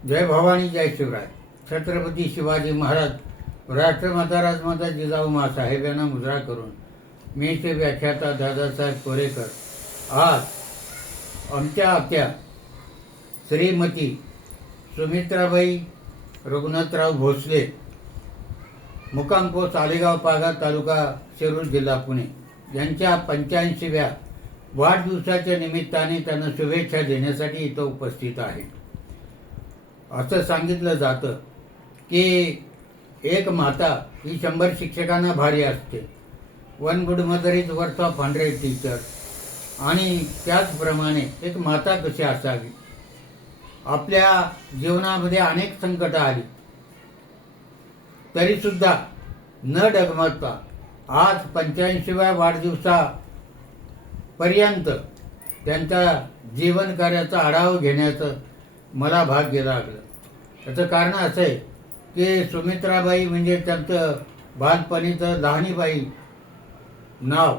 जय भवानी जय शिवराय. छत्रपती शिवाजी महाराज राष्ट्रमाता राजमाता जिजाऊ माँसाहेब यांना मुजरा करून मी ते व्याख्याता दादासाहेब कोरेकर आज आमच्या आत्या श्रीमती सुमित्राबाई रघुनाथराव भोसले मुक्काम पोस्ट आलेगाव पागा तालुका शिरूर जिल्हा पुणे यांच्या 85व्या वाढदिवसाच्या निमित्ताने त्यांना शुभेच्छा देण्यासाठी इथं उपस्थित आहे. असं सांगितलं जातं की एक माता ही 100 शिक्षकांना भारी असते. 1 good mother is worth of 100 teachers. आणि त्याचप्रमाणे एक माता कशी असावी. आपल्या जीवनामध्ये अनेक संकट आली तरीसुद्धा न डगमगता आज 85व्या वाढदिवसापर्यंत त्यांच्या जीवन कार्याचा आढावा घेण्याचं मला भाग्य लागलं. त्याचं कारण असं आहे की सुमित्राबाई म्हणजे त्यांचं बालपणीचं लहानीबाई नाव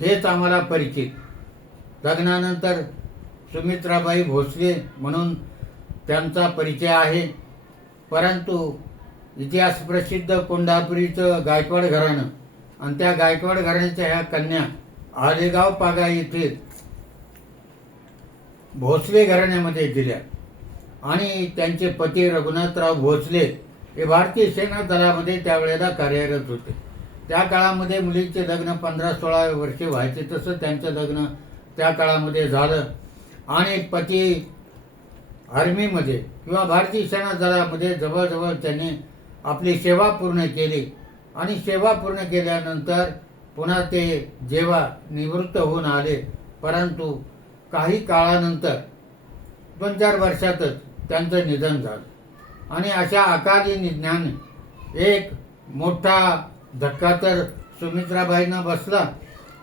हेच आम्हाला परिचित. लग्नानंतर सुमित्राबाई भोसले म्हणून त्यांचा परिचय आहे. परंतु इतिहास प्रसिद्ध कोंढापुरीचं गायकवाड घराणं आणि त्या गायकवाड घराण्याच्या ह्या कन्या आलेगाव पागा येथे भोसले घराण्यामध्ये दिल्या. आणि त्यांचे पती रघुनाथराव भोसले हे भारतीय सेना दलामध्ये त्यावेळेला कार्यरत होते. त्या काळामध्ये मुलीचे लग्न 15-16 वर्षे व्हायचे. तसं त्यांचं लग्न त्या काळामध्ये झालं. आणि पती आर्मीमध्ये किंवा भारतीय सेना दलामध्ये जवळजवळ त्यांनी आपली सेवा पूर्ण केली. आणि सेवा पूर्ण केल्यानंतर पुन्हा ते जेव्हा निवृत्त होऊन आले, परंतु काही काळानंतर 2-4 वर्षातच त्यांचं निधन झालं. आणि अशा अकाली निधनाने एक मोठा धक्का तर सुमित्राबाईंना बसला,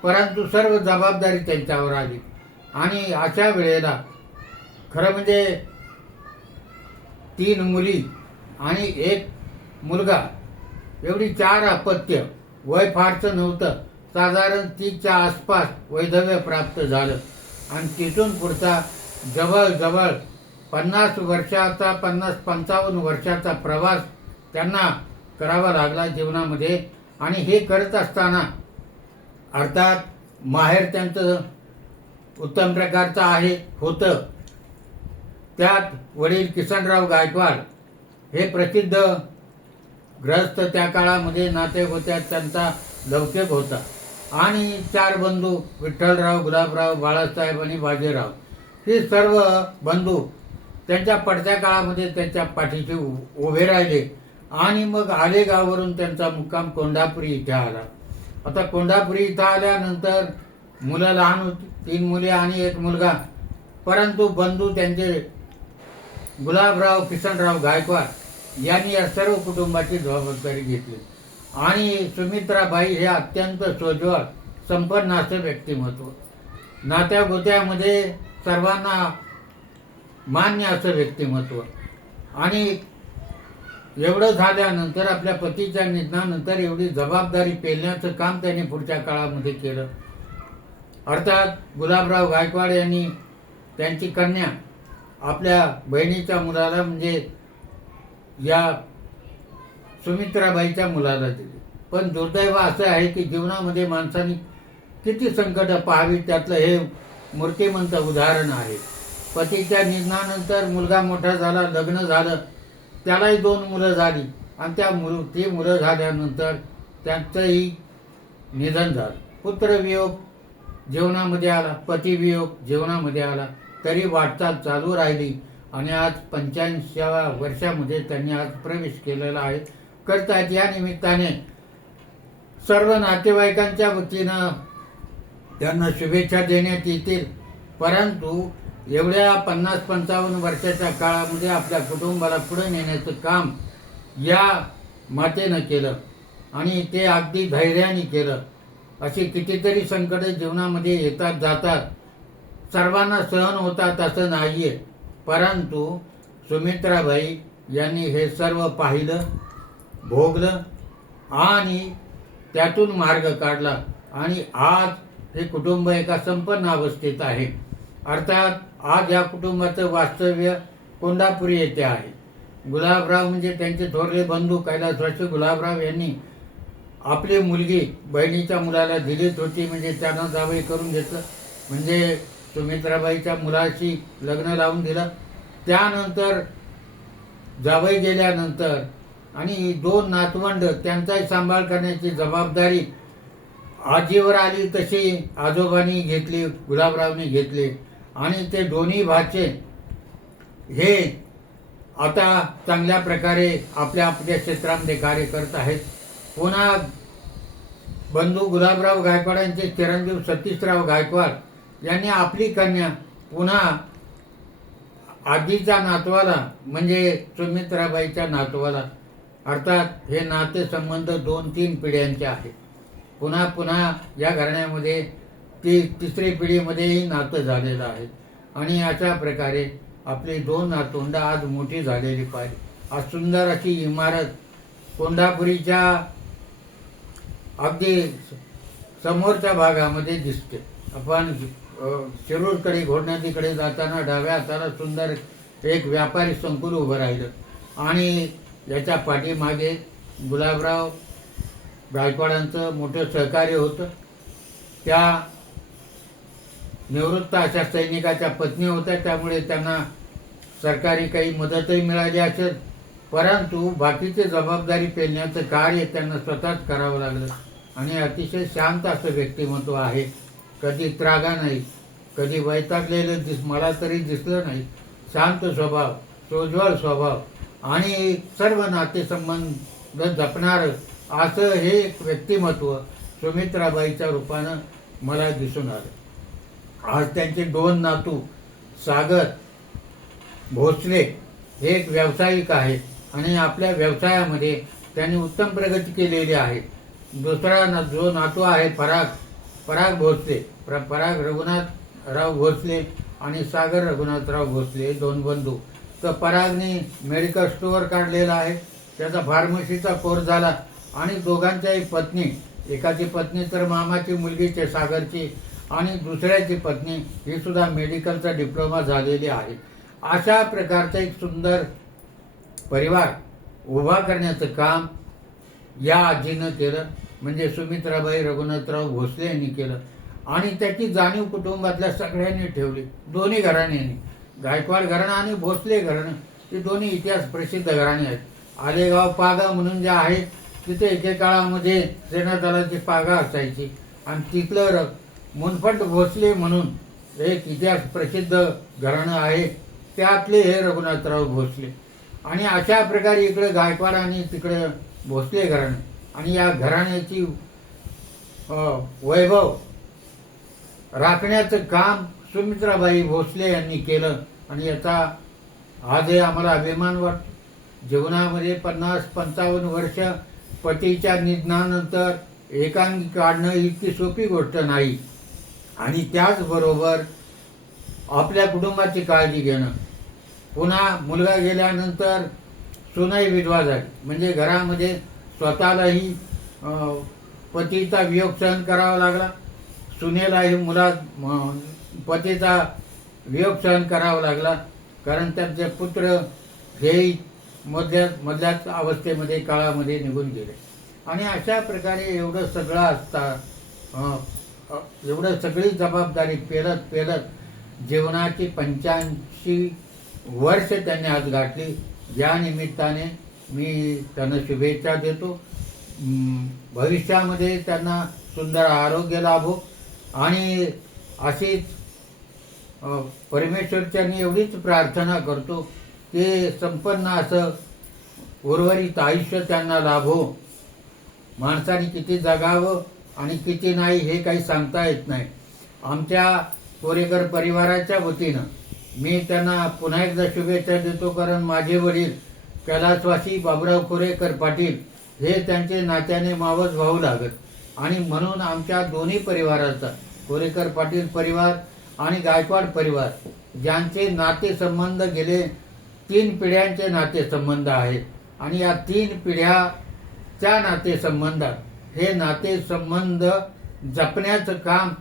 परंतु सर्व जबाबदारी त्यांच्यावर आली. आणि अशा वेळेला खरं म्हणजे 3 मुली आणि 1 मुलगा एवढी 4 अपत्य. वय फारचं नव्हतं, साधारण 30च्या आसपास वैधव्य प्राप्त झालं. आणि तिथून पुढचा जवळजवळ 50 वर्षाचा 50-55 वर्षाचा प्रवास त्यांना करावा लागला जीवनामध्ये. आणि हे करत असताना अर्थात माहेर त्यांचं उत्तम प्रकारचं होतं. त्यात वडील किसनराव गायकवाड हे प्रसिद्ध ग्रस्त त्या काळामध्ये नाते होत्या, त्यांचा लौकिक होता. आणि 4 बंधू विठ्ठलराव, गुलाबराव, बाळासाहेब आणि बाजीराव हे सर्व बंधू त्यांच्या पडत्या काळामध्ये त्यांच्या पाठीशी उभे राहिले. आणि मग आलेगाववरून त्यांचा मुक्काम कोंढापुरी इथे आला. आता कोंढापुरी इथं आल्यानंतर मुलं लहान होती, 3 मुले आणि 1 मुलगा. परंतु बंधू त्यांचे गुलाबराव, किसनराव गायकवाड यांनी या सर्व कुटुंबाची जबाबदारी घेतली. आणि सुमित्राबाई हे अत्यंत सोज्वळ संपन्न असं व्यक्तिमत्व, नात्या गोत्यामध्ये सर्वांना मान्य असं व्यक्तिमत्व. आणि एवढं झाल्यानंतर आपल्या पतीच्या निधनानंतर एवढी जबाबदारी पेलण्याचं काम त्यांनी पुढच्या काळामध्ये केलं. अर्थात गुलाबराव गायकवाड यांनी त्यांची कन्या आपल्या बहिणीच्या मुलाला म्हणजे या सुमित्राबाईच्या मुलाला दिली. पण दुर्दैव असं आहे की जीवनामध्ये माणसाने किती संकट पाहावी, त्यातलं हे मूर्तिमंत उदाहरण आहे. पतीच्या निधनानंतर मुलगा मोठा झाला, लग्न झालं, त्यालाही 2 मुलं झाली. आणि ती मुलं झाल्यानंतर त्यांचंही निधन झालं. पुत्रवियोग जीवनामध्ये आला, पतिवियोग जीवनामध्ये आला, तरी वाटचाल चालू राहिली. आणि आज 85व्या वर्षामध्ये त्यांनी आज प्रवेश केलेला आहे, करतायत. या निमित्ताने सर्व नातेवाईकांच्या वतीनं त्यांना शुभेच्छा देण्यात येतील. परंतु एवढ्या 50-55 वर्षाच्या काळामध्ये आपल्या कुटुंबाला पुढे नेण्याचं काम या मातेनं केलं. आणि ते अगदी धैर्याने केलं. अशी कितीतरी संकट जीवनामध्ये येतात जातात, सर्वांना सहन होतात असं नाही आहे. परंतु सुमित्राबाई यांनी हे सर्व पाहिलं, भोगलं आणि त्यातून मार्ग काढला. आणि आज हे कुटुंब एका संपन्न अवस्थेत आहे. अर्थात आज या कुटुंबाचं वास्तव्य कोंडापुरी येथे आहे. गुलाबराव म्हणजे त्यांचे थोरले बंधू कैलासवासी गुलाबराव यांनी आपली मुलगी बहिणीच्या मुलाला दिलीच होती, म्हणजे त्यांना जावई करून घेतलं, म्हणजे सुमित्राबाईच्या मुलाशी लग्न लावून दिलं. त्यानंतर जावई गेल्यानंतर आणि 2 नातवंड त्यांचाही सांभाळ करण्याची जबाबदारी आजीवर आली, तशी आजोबांनी घेतली, गुलाबरावने घेतली. आणि ते दोन्ही भाचे हे आता चांगल्या प्रकारे आपल्या आपल्या क्षेत्रामध्ये कार्य करत आहेत. पुन्हा बंधू गुलाबराव गायकवाडांचे चिरंजीव सतीशराव गायकवाड यांनी आपली कन्या पुन्हा आजीच्या नातवाला म्हणजे सुमित्राबाईच्या नातवाला, अर्थात हे नातेसंबंध 2-3 पिढ्यांचे आहेत. पुन्हा पुन्हा या घराण्यामध्ये तिसरी पिढीमध्येही नातं झालेलं आहे. आणि अशा प्रकारे आपली 2 नातवंड आज मोठी झालेली पाहिजे. आज सुंदर अशी इमारत कोंडापुरीच्या अगदी समोरच्या भागामध्ये दिसते. आपण शिरूरकडे घोडनदीकडे जाताना डाव्या हाताला सुंदर एक व्यापारी संकुल उभं राहिलं आणि याच्या पाठीमागे गुलाबराव गायकवाडांचं मोठं सहकार्य होतं. त्या निवृत्त अशा सैनिकाच्या पत्नी होत्या, त्यामुळे त्यांना सरकारी काही मदतही मिळाली असेल, परंतु बाकीची जबाबदारी पेलण्याचं कार्य त्यांना स्वतःच करावं लागलं. आणि अतिशय शांत असं व्यक्तिमत्व आहे. कधी त्रागा नाही, कधी वैतागलेलं मला तरी दिसलं नाही. शांत स्वभाव, सोज्वळ स्वभाव आणि सर्व नातेसंबंध जपणारं असं हे एक व्यक्तिमत्व सुमित्राबाईच्या रूपानं मला दिसून आलं. आज त्यांचे 2 नातू सागर भोसले हे एक व्यावसायिक आहेत आणि आपल्या व्यवसायामध्ये त्यांनी उत्तम प्रगती केलेली आहे. दुसरा जो नातू आहे पराग भोसले, पराग रघुनाथराव भोसले आणि सागर रघुनाथराव भोसले 2 बंधू. तर परागने मेडिकल स्टोअर काढलेला आहे, त्याचा फार्मसीचा कोर्स झाला आणि दोघांच्याही पत्नी, एकाची पत्नी तर मामाची मुलगीची सागरची आणि दुसऱ्याची पत्नी ही सुद्धा मेडिकलचा डिप्लोमा झालेली आहे. अशा प्रकारचा एक सुंदर परिवार उभा करण्याचं काम या आजीनं केलं, म्हणजे सुमित्राबाई रघुनाथराव भोसले यांनी केलं. आणि त्याची जाणीव कुटुंबातल्या सगळ्यांनी ठेवली. दोन्ही घराण्यांनी, गायकवाड घराणं आणि भोसले घराणं, ही दोन्ही इतिहास प्रसिद्ध घराणे आहेत. आलेगाव पागा म्हणून जे आहे तिथे एकेकाळामध्ये सेनादलाची पागा असायची आणि तिथलं मुनफट भोसले म्हणून एक इतिहास प्रसिद्ध घराणं आहे, त्यातले हे रघुनाथराव भोसले. आणि अशा प्रकारे इकडे गायकवाड आणि तिकडे भोसले घराणं आणि या घराण्याची वैभव राखण्याचं काम सुमित्राबाई भोसले यांनी केलं. आणि याचा आजही आम्हाला अभिमान वाटतो. जीवनामध्ये 50-55 वर्ष पतीच्या निधनानंतर एकांगी काढणं इतकी सोपी गोष्ट नाही. आणि त्याचबरोबर आपल्या कुटुंबाची काळजी घेणं. पुन्हा मुलगा गेल्यानंतर सुनई विधवा झाली, म्हणजे घरामध्ये स्वतःलाही पतीचा वियोग सहन करावा लागला, सुनेलाही पतीचा वियोग सहन करावा लागला, कारण त्यांचे पुत्र हेही मधल्याच अवस्थेमध्ये काळामध्ये निघून गेले. आणि अशा प्रकारे एवढं सगळं असता एवढं सगळी जबाबदारी पेलत जीवनाची 85 वर्ष त्यांनी आज गाठली. या निमित्ताने मी त्यांना शुभेच्छा देतो. भविष्यामध्ये त्यांना सुंदर आरोग्य लाभो आणि अशीच परमेश्वरच्यांनी एवढीच प्रार्थना करतो की संपन्न असं उर्वरित आयुष्य त्यांना लाभो. माणसाने किती जगावं आणि किती नाही हे काही सांगता येत नाही. आमच्या कोरेकर परिवाराच्या वतीनं मी त्यांना पुन्हा एकदा शुभेच्छा देतो, कारण माझे वडील कैलासवासी बाबुराव कोरेकर पाटील हे त्यांचे नात्याने मावस भाऊ लागत आणि म्हणून आमच्या दोन्ही परिवाराचा, कोरेकर पाटील परिवार आणि गायकवाड परिवार, ज्यांचे नातेसंबंध गेले 3 पिढ्यांचे नातेसंबंध आहेत आणि या 3 पिढ्याच्या नातेसंबंधात हे नातेसंबंध जपण्याचं काम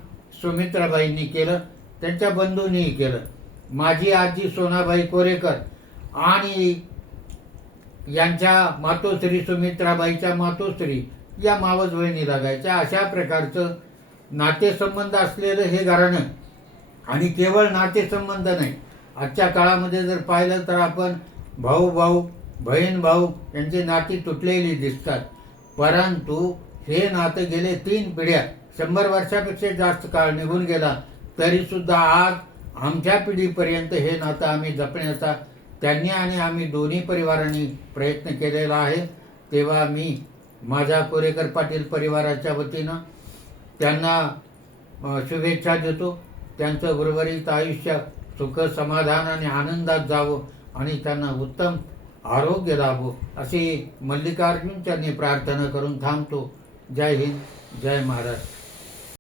सुमित्राबाईंनी केलं, त्यांच्या बंधूंनीही केलं. माझी आजी सोनाबाई कोरेकर आणि यांच्या मातोश्री सुमित्राबाईच्या मातोश्री या मावस बहिणी लागायच्या. अशा प्रकारचं नातेसंबंध असलेलं हे घराणं. आणि केवळ नातेसंबंध नाही, आजच्या काळामध्ये जर पाहिलं तर आपण भाऊ भाऊ बहीण भाऊ यांची नाती तुटलेली दिसतात. परंतु हे नातं गेले 3 पिढ्या 100 वर्षापेक्षा जास्त काळ निघून गेला तरी सुद्धा आज आमच्या पिढीपर्यंत हे नातं आम्ही जपण्याचा त्यांनी आणि आम्ही दोन्ही परिवारांनी प्रयत्न केलेला आहे. तेव्हा मी माझ्या कोरेकर पाटील परिवाराच्या वतीनं त्यांना शुभेच्छा देतो. त्यांचं उर्वरित आयुष्य सुख समाधान आणि आनंदात जावं आणि त्यांना उत्तम आरोग्य लाभो अशी मल्लिकार्जुन चरणी प्रार्थना करून थांबतो. जय हिंद, जय महाराष्ट्र.